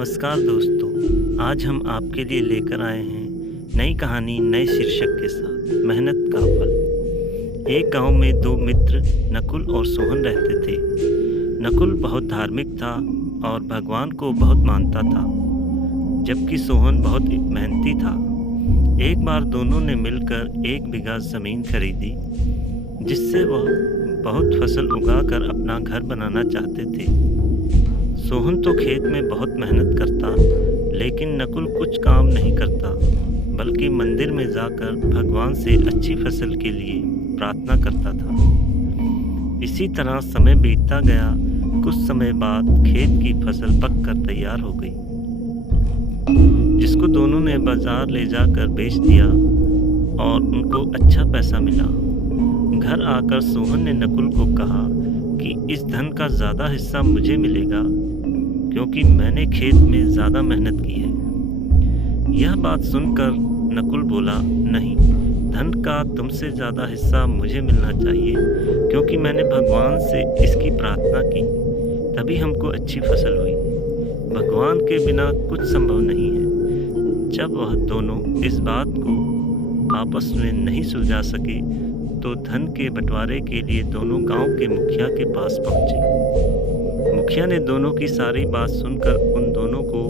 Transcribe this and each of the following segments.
नमस्कार दोस्तों, आज हम आपके लिए लेकर आए हैं नई कहानी नए शीर्षक के साथ मेहनत का फल। एक गांव में दो मित्र नकुल और सोहन रहते थे। नकुल बहुत धार्मिक था और भगवान को बहुत मानता था, जबकि सोहन बहुत मेहनती था। एक बार दोनों ने मिलकर 1 बीघा ज़मीन खरीदी, जिससे वह बहुत फसल उगाकर अपना घर बनाना चाहते थे। सोहन तो खेत में बहुत मेहनत करता, लेकिन नकुल कुछ काम नहीं करता, बल्कि मंदिर में जाकर भगवान से अच्छी फसल के लिए प्रार्थना करता था। इसी तरह समय बीतता गया। कुछ समय बाद खेत की फसल पककर तैयार हो गई, जिसको दोनों ने बाजार ले जाकर बेच दिया और उनको अच्छा पैसा मिला। घर आकर सोहन ने नकुल को कहा कि इस धन का ज़्यादा हिस्सा मुझे मिलेगा, क्योंकि मैंने खेत में ज़्यादा मेहनत की है। यह बात सुनकर नकुल बोला, नहीं, धन का तुमसे ज़्यादा हिस्सा मुझे मिलना चाहिए, क्योंकि मैंने भगवान से इसकी प्रार्थना की, तभी हमको अच्छी फसल हुई। भगवान के बिना कुछ संभव नहीं है। जब वह दोनों इस बात को आपस में नहीं सुलझा सके, तो धन के बंटवारे के लिए दोनों गांव के मुखिया के पास पहुंचे। मुखिया ने दोनों की सारी बात सुनकर उन दोनों को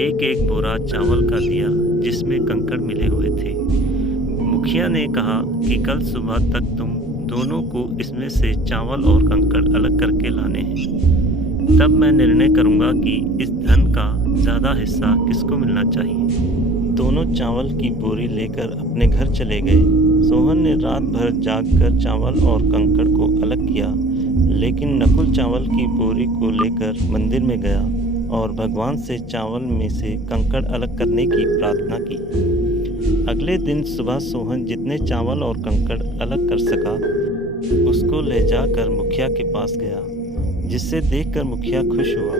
एक एक बोरा चावल का दिया, जिसमें कंकड़ मिले हुए थे। मुखिया ने कहा कि कल सुबह तक तुम दोनों को इसमें से चावल और कंकड़ अलग करके लाने हैं। तब मैं निर्णय करूंगा कि इस धन का ज़्यादा हिस्सा किसको मिलना चाहिए। दोनों चावल की बोरी लेकर अपने घर चले गए। सोहन ने रात भर जागकर चावल और कंकड़ को अलग किया, लेकिन नकुल चावल की बोरी को लेकर मंदिर में गया और भगवान से चावल में से कंकड़ अलग करने की प्रार्थना की। अगले दिन सुबह सोहन जितने चावल और कंकड़ अलग कर सका, उसको ले जाकर मुखिया के पास गया, जिससे देखकर मुखिया खुश हुआ।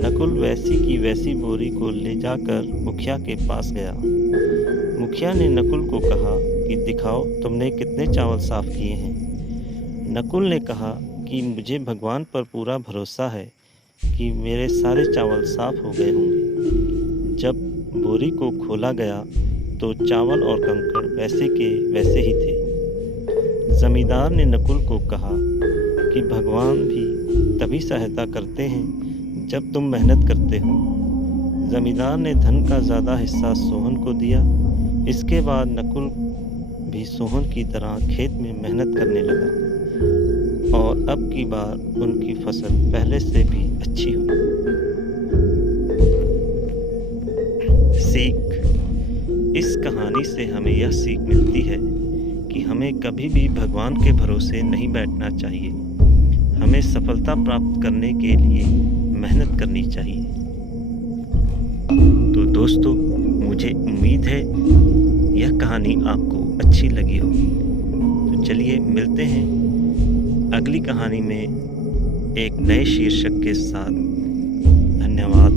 नकुल वैसी की वैसी बोरी को ले जाकर मुखिया के पास गया। मुखिया ने नकुल को कहा कि दिखाओ तुमने कितने चावल साफ किए हैं। नकुल ने कहा कि मुझे भगवान पर पूरा भरोसा है कि मेरे सारे चावल साफ हो गए होंगे। जब बोरी को खोला गया तो चावल और कंकड़ वैसे के वैसे ही थे। जमींदार ने नकुल को कहा कि भगवान भी तभी सहायता करते हैं जब तुम मेहनत करते हो। जमींदार ने धन का ज़्यादा हिस्सा सोहन को दिया। इसके बाद नकुल भी सोहन की तरह खेत में मेहनत करने लगा और अब की बार उनकी फसल पहले से भी अच्छी हुई। सीख। इस कहानी से हमें यह सीख मिलती है कि हमें कभी भी भगवान के भरोसे नहीं बैठना चाहिए। हमें सफलता प्राप्त करने के लिए मेहनत करनी चाहिए। तो दोस्तों, मुझे उम्मीद है यह कहानी आपको अच्छी लगी होगी। तो चलिए मिलते हैं अगली कहानी में एक नए शीर्षक के साथ। धन्यवाद।